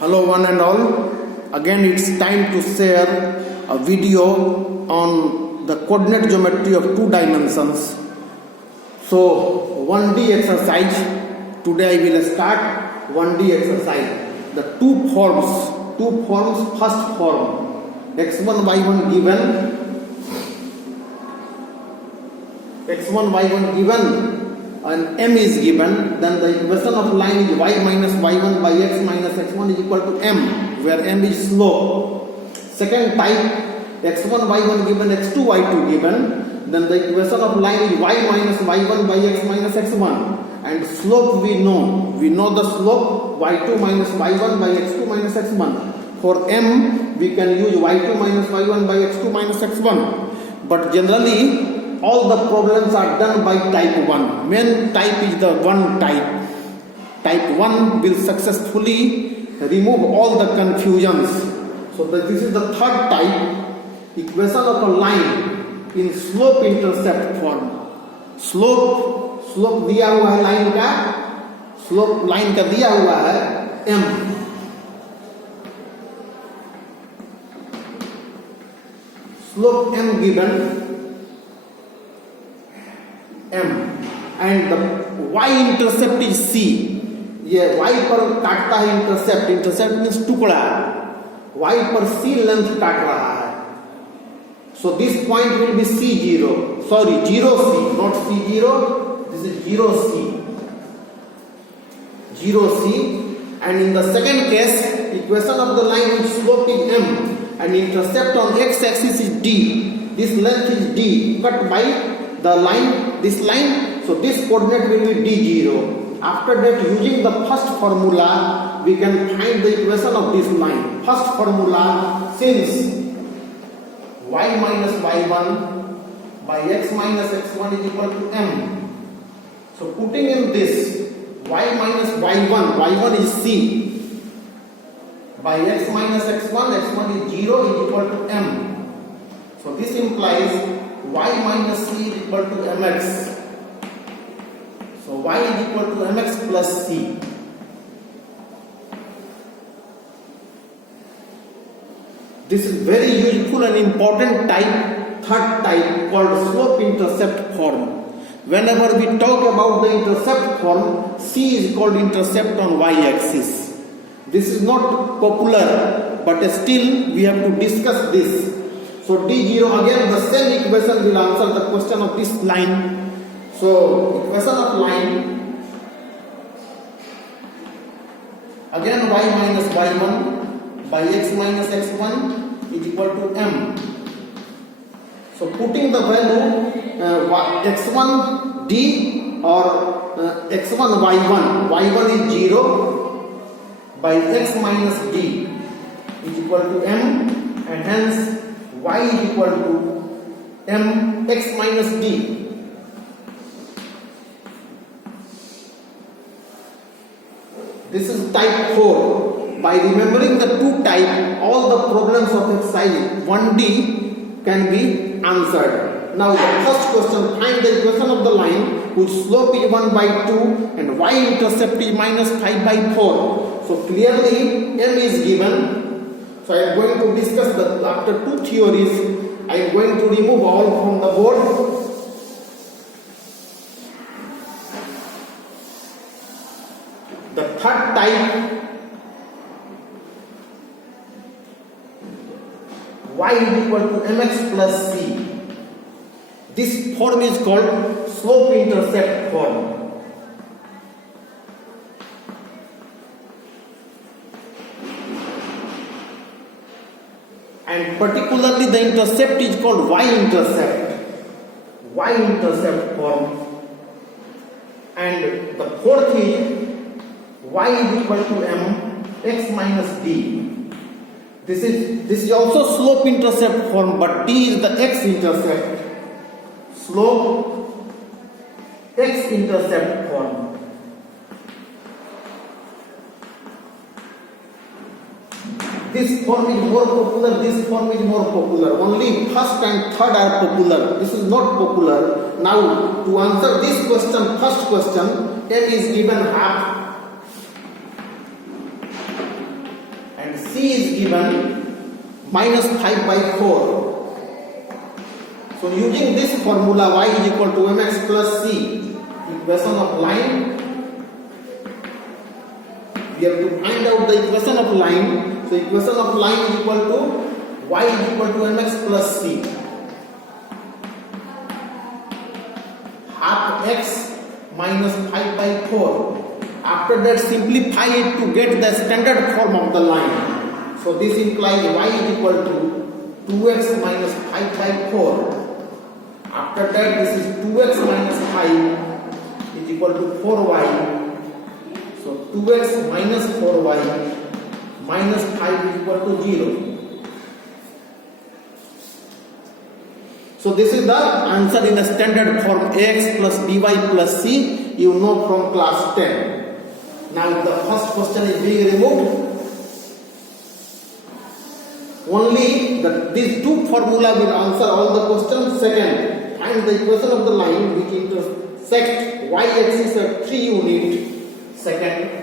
Hello one and all, again it's time to share a video on the coordinate geometry of 2 dimensions. So 1D exercise, today I will start 1D exercise. The two forms, first form x1 y1 given and m is given, then the equation of line is y minus y1 by x minus x1 is equal to m, where m is slope. Second type, x1 y1 given, x2 y2 given, then the equation of line is y minus y1 by x minus x1, and slope we know the slope y2 minus y1 by x2 minus x1. For m we can use y2 minus y1 by x2 minus x1, but generally all the problems are done by type 1. Main type is the 1 type. Type 1 will successfully remove all the confusions. So this is the third type, equation of a line in slope intercept form. slope दिया हुआ है line का, slope line का दिया हुआ है m. Slope m given m and the y intercept is c. ये y पर काटता है इंटरसेप्ट मीन्स टुकड़ा, y पर c लेंथ काट रहा है. So this point will be c0, sorry 0c, not c0, this is 0c, and in the second case equation of the line with slope is m and intercept on x-axis is d. This length is d cut by the line, this line, so this coordinate will be d0. After that, using the first formula, we can find the equation of this line. First formula, since y minus y1 by x minus x1 is equal to m. So putting in this y minus y1 is c, by x minus x1 is 0 is equal to m. So this implies y minus c is equal to mx. So y is equal to mx plus c. This is very useful and important type, third type called slope intercept form. Whenever we talk about the intercept form, c is called intercept on y-axis. This is not popular, but still we have to discuss this. So d0, again the same equation will answer the question of this line. So equation of line, again y minus y1 by x minus x1 is equal to m. So putting the value x1 d or x1 y1 is 0 by x minus d is equal to m, and hence y is equal to m x minus d. This is type 4. By remembering the two types, all the problems of exercise 1D can be answered. Now the first question, find the equation of the line whose slope is 1 by 2 and y-intercept is minus 5 by 4. So clearly m is given. So I am going to discuss that after two theories. I am going to remove all from the board. The third type, y is equal to mx plus c. This form is called slope intercept form. And particularly the intercept is called y-intercept form. And the fourth is y is equal to m x minus d. This is also slope intercept form, but d is the x-intercept. Slope x-intercept form. This form is more popular, this form is more popular. Only first and third are popular. This is not popular. Now, to answer this question, first question, m is given half given minus 5 by 4. So using this formula y is equal to mx plus c, equation of line, we have to find out the equation of line. So equation of line is equal to y is equal to mx plus c. Half x minus 5 by 4. After that simplify it to get the standard form of the line. So this implies y is equal to 2x minus 5 by 4. After that this is 2x minus 5 is equal to 4y. So 2x minus 4y minus 5 is equal to 0. So this is the answer in the standard form ax plus by plus c, you know from class 10. Now the first question is being removed. Only these two formula will answer all the questions. Second, find the equation of the line which intersect y-axis at 3 unit. Second,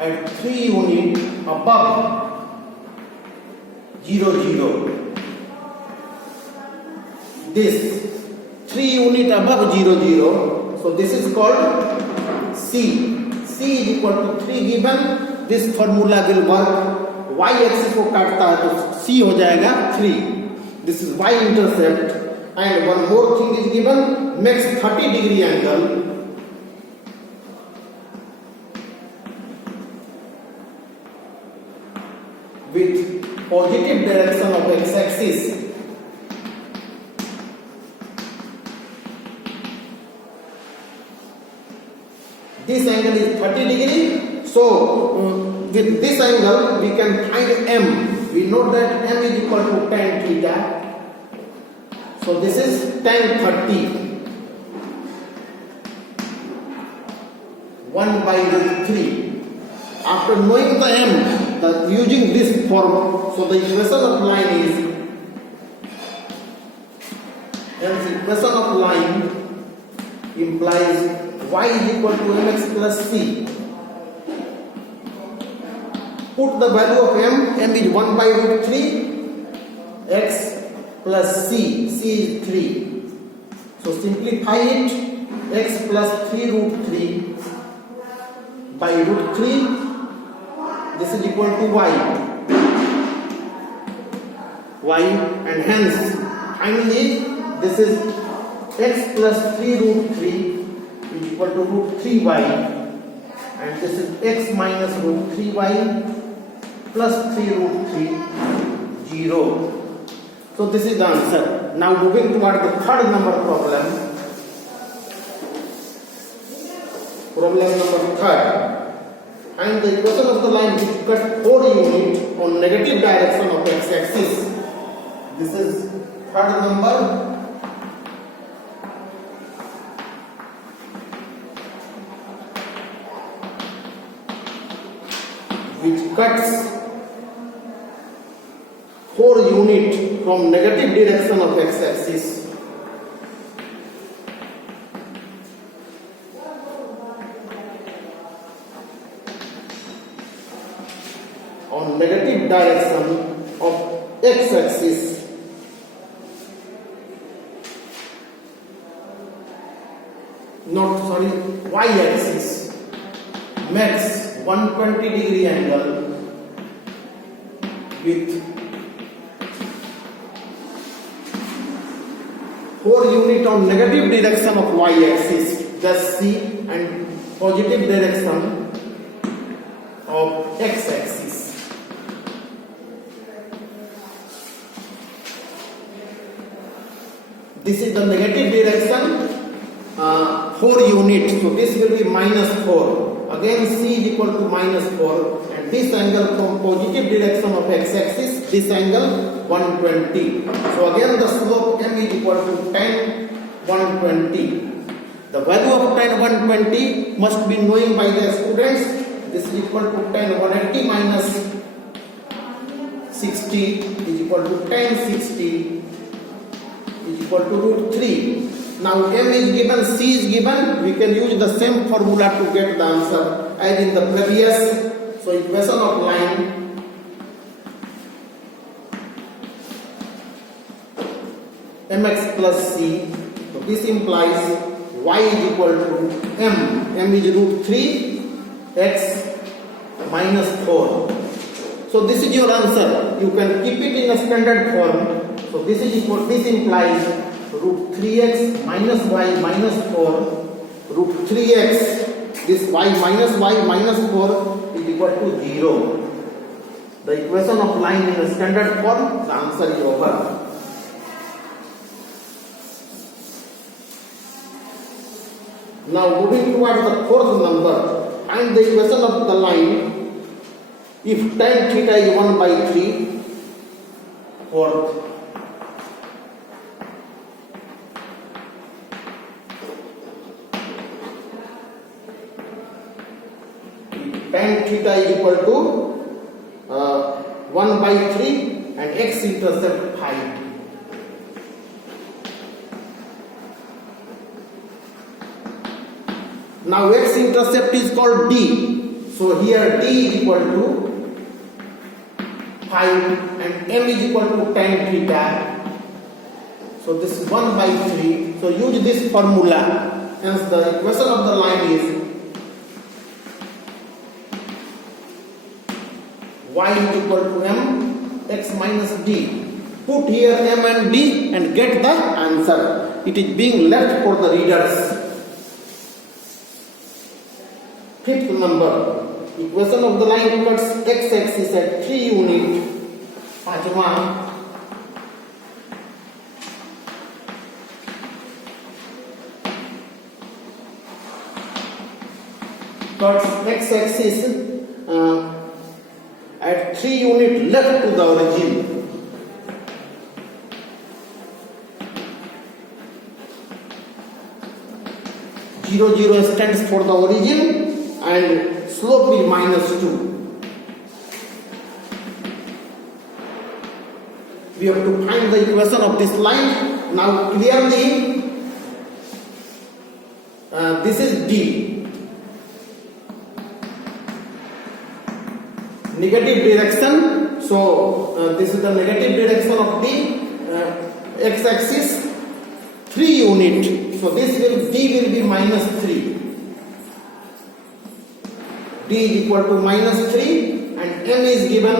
at 3 unit above 0, 0. This 3 unit above 0, 0. So this is called C. C is equal to 3 given. This formula will work. Y axis को काटता है तो C हो जाएगा 3. This is Y intercept. And one more thing is given. Makes 30 degree angle. With positive direction of x-axis. This angle is 30 degree. So with this angle we can find m. We know that m is equal to tan theta. So this is tan 30. 1 by root 3. After knowing the m, using this form, so the equation of line is, hence equation of line implies y is equal to mx plus c. Put the value of m is 1 by root 3, x plus c is 3. So simplify it, x plus 3 root 3 by root 3. This is equal to y, and hence finally this is x plus 3 root 3 is equal to root 3y, and this is x minus root 3y plus 3 root 3, 0. So this is the answer. Now moving toward the third number problem. Problem number 3. And the equation of the line which cut 4 unit on negative direction of x-axis. This is third number. Which cuts 4 unit from negative direction of x-axis. On negative direction of x-axis. Y-axis makes 120 degree angle with 4 unit on negative direction of y-axis, thus C, and positive direction of x-axis. This is the negative direction, 4 units. So this will be minus 4. Again C is equal to minus 4. And this angle from positive direction of x-axis, this angle 120. So again the slope m is equal to tan 120. The value of tan 120 must be known by the students. This is equal to tan 180 minus 60 is equal to tan 60 is equal to root 3. Now m is given, c is given, we can use the same formula to get the answer as in the previous. So equation of line mx plus c, so this implies y is equal to m is root 3 x minus 4. So this is your answer. You can keep it in a standard form. So this is equal, this implies root 3x minus y minus 4 root 3x, this y minus 4 is equal to 0. The equation of line in a standard form, the answer is over. Now moving towards the fourth number, find the equation of the line if tan theta is 1 by 3, fourth. Tan theta is equal to 1 by 3 and x intercept 5. Now x intercept is called d. So here d is equal to 5 and m is equal to tan theta. So this is 1 by 3. So use this formula. Hence the equation of the line is y is equal to m x minus d. Put here m and d and get the answer. It is being left for the readers. Fifth number, equation of the line cuts x-axis at 3 unit. Pachwa, cuts x-axis at 3 unit left to the origin. Zero zero stands for the origin and slope is minus 2. We have to find the equation of this line. Now clearly this is D. Negative direction. So this is the negative direction of the x-axis, 3 unit. So this will D will be minus 3. D is equal to minus 3 and m is given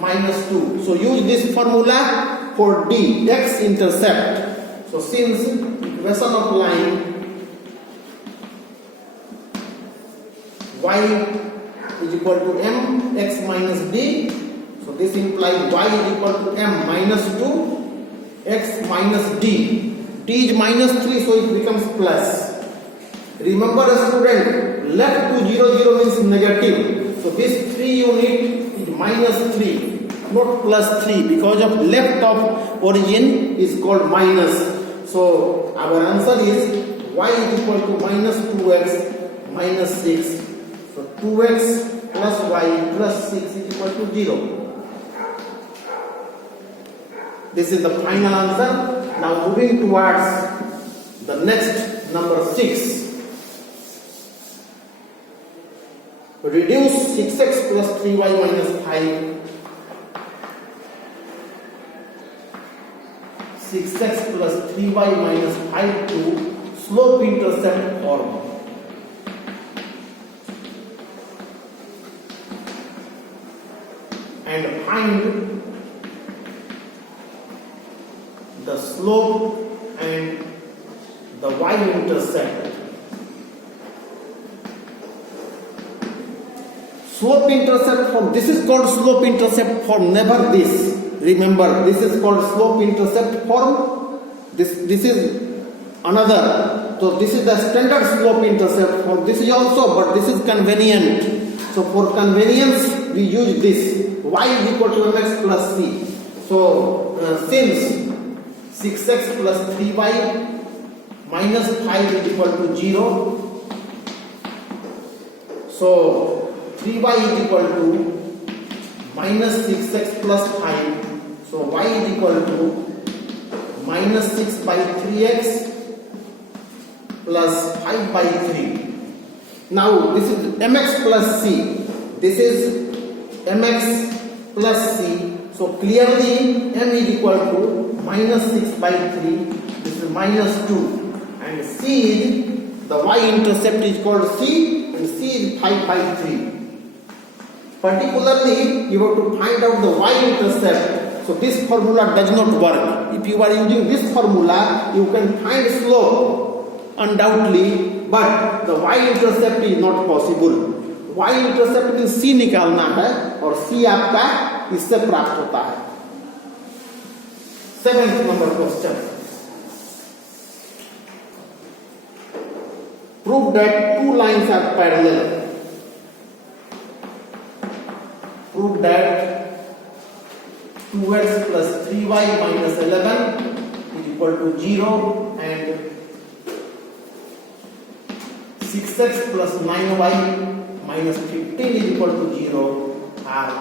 minus 2. So use this formula for D, x intercept. So since equation of line y is equal to m x minus d, so this implies y is equal to m minus 2 x minus d. D is minus 3, so it becomes plus. Remember student, left to 0 0 means negative. So this 3 unit is minus 3, not plus 3, because of left of origin is called minus. So our answer is y is equal to minus 2x minus 6. So 2x plus y plus 6 is equal to 0. This is the final answer. Now moving towards the next number 6. Reduce 6x plus 3y minus 5. 6x plus 3y minus 5 to slope intercept form. And find the slope and the y-intercept. Slope intercept form, this is called slope intercept form, never this. Remember, this is called slope intercept form. This is another. So this is the standard slope intercept form. This is also, but this is convenient. So for convenience, we use this. Y is equal to mx plus c. So since 6x plus 3y minus 5 is equal to 0. So 3y is equal to minus 6x plus 5. So y is equal to minus 6 by 3x plus 5 by 3. Now this is mx plus c. This is mx plus c. So clearly m is equal to minus 6 by 3. This is minus 2. And c is, the y-intercept is called c, and c is 5 by 3. Particularly, you have to find out the y-intercept. So this formula does not work. If you are using this formula, you can find slope undoubtedly, but the y-intercept is not possible. y-intercept में c निकालना है और c आपका इससे प्राप्त होता है. 7th number question. Prove that two lines are parallel. Prove that 2x plus 3y minus 11 is equal to 0 and 6x plus 9y minus 15 is equal to 0 are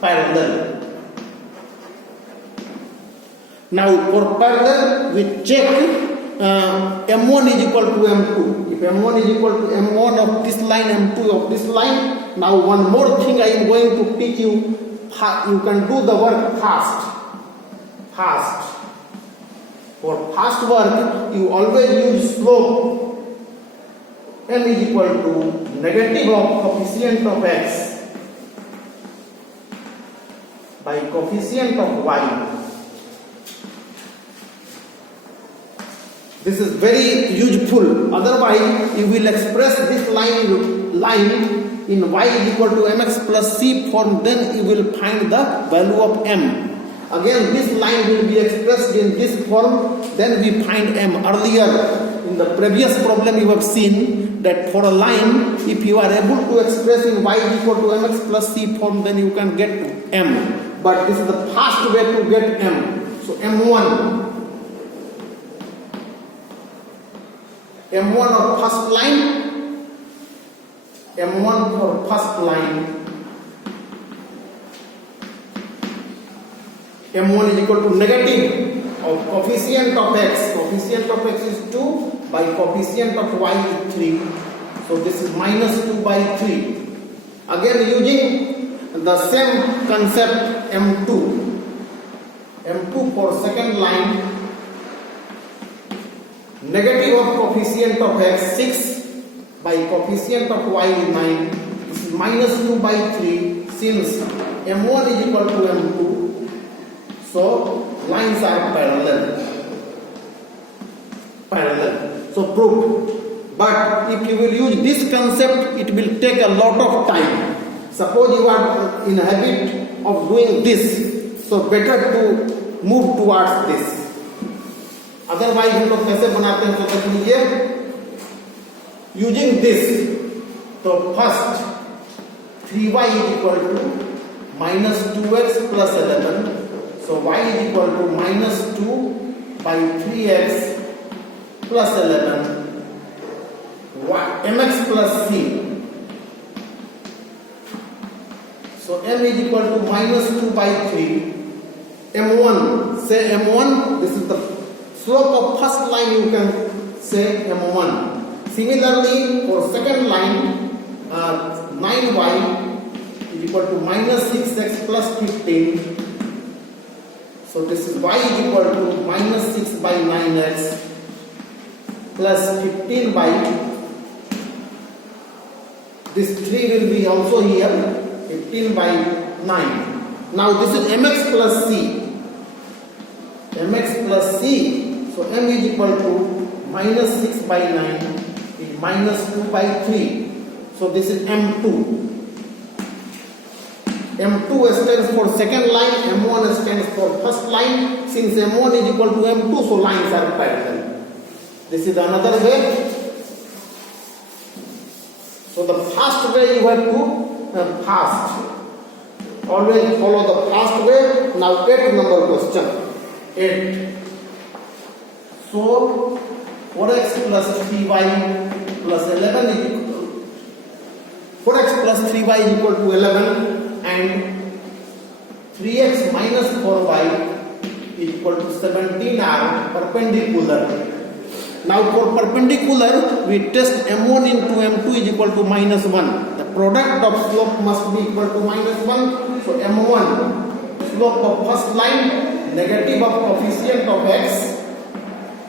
parallel. Now for parallel we check m1 is equal to m2. If m1 is equal to m1 of this line, m2 of this line. Now one more thing I am going to teach you. You can do the work fast. For fast work, you always use slope. M is equal to negative of coefficient of x by coefficient of y. This is very useful. Otherwise, you will express this line in y is equal to mx plus c form. Then you will find the value of m. Again, this line will be expressed in this form. Then we find m. Earlier, in the previous problem, you have seen that for a line, if you are able to express in y is equal to mx plus c form, then you can get m. But this is the fast way to get m. So m1. M1 of first line, M1 for first line, M1 is equal to negative of coefficient of x. Coefficient of x is 2 by coefficient of y is 3. So this is minus 2 by 3. Again using the same concept M2. M2 for second line, negative of coefficient of x 6 by coefficient of y is 9. This is minus 2 by 3 since m1 is equal to m2. So lines are parallel. So proof. But if you will use this concept, it will take a lot of time. Suppose you are in a habit of doing this, so better to move towards this. Otherwise हम लोग कैसे बनाते हैं तो देख लीजिए. Using this, तो first 3y is equal to minus 2x plus 11. So y is equal to minus 2 by 3x plus 11. Mx plus c. So m is equal to minus 2 by 3. M1, say M1, this is the slope of first line, you can say m1. Similarly, for second line, 9y is equal to minus 6x plus 15. So this is y is equal to minus 6 by 9x plus 15 by, this 3 will be also here, 15 by 9. Now this is mx plus c. Mx plus c. So m is equal to minus 6 by 9 is minus 2 by 3. So this is m2. M2 stands for second line, M1 stands for first line. Since M1 is equal to M2, so lines are parallel. This is another way. So the fast way you have to fast. Always follow the fast way. Now 8th number question. 8. So 4x plus 3y plus 11 is equal to 4x plus 3y is equal to 11 and 3x minus 4y equal to 17 are perpendicular. Now for perpendicular, we test m1 into m2 is equal to minus 1. The product of slope must be equal to minus 1. So m1, slope of first line, negative of coefficient of x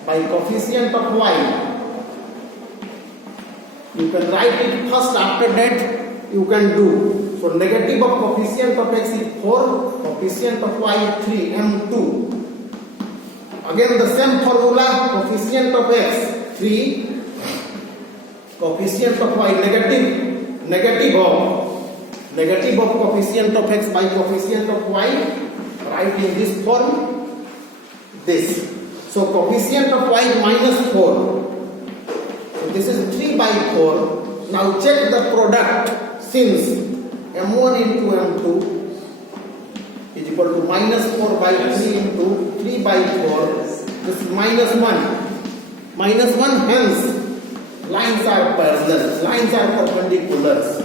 by coefficient of y. You can write it first, after that you can do. So negative of coefficient of x is 4, coefficient of y is 3, m2. Again the same formula, coefficient of x 3, coefficient of y negative of coefficient of x by coefficient of y, write in this form, this. So coefficient of y is minus 4. So this is 3 by 4. Now check the product, since m1 into m2 is equal to minus 4 by 3 into 3 by 4. This is minus 1. Minus 1, hence lines are parallel, lines are perpendiculars.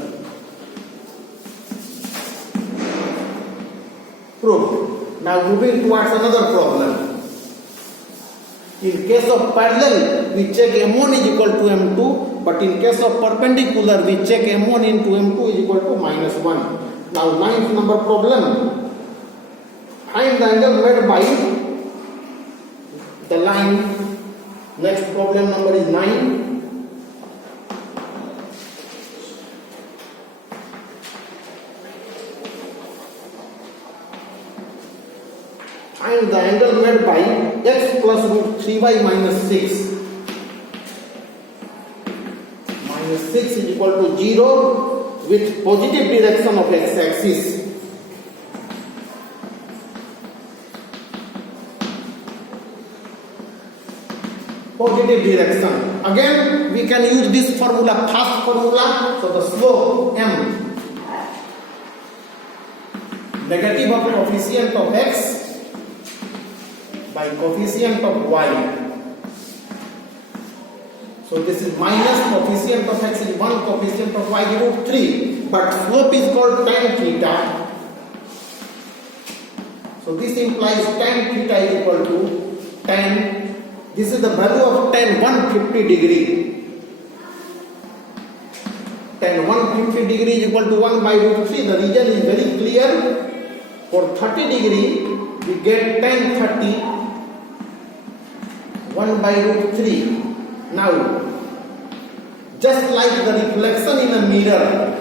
Proof. Now moving towards another problem. In case of parallel, we check m1 is equal to m2, but in case of perpendicular, we check m1 into m2 is equal to minus 1. Now ninth number problem. Find the angle made by the line. Next problem number is 9. Find the angle made by x plus root 3y minus 6. Minus 6 is equal to 0 with positive direction of x-axis. Positive direction. Again, we can use this formula, first formula. So the slope m, negative of coefficient of x by coefficient of y. So this is minus coefficient of x is 1, coefficient of y is root 3. But slope is called tan theta. So this implies tan theta is equal to tan. This is the value of tan 150 degree. Tan 150 degree is equal to 1 by root 3. The region is very clear. For 30 degree, we get tan 30, 1 by root 3. Now, just like the reflection in a mirror,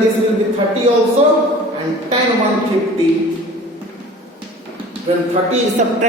this will be 30 also, and tan 150. When 30 is subtracted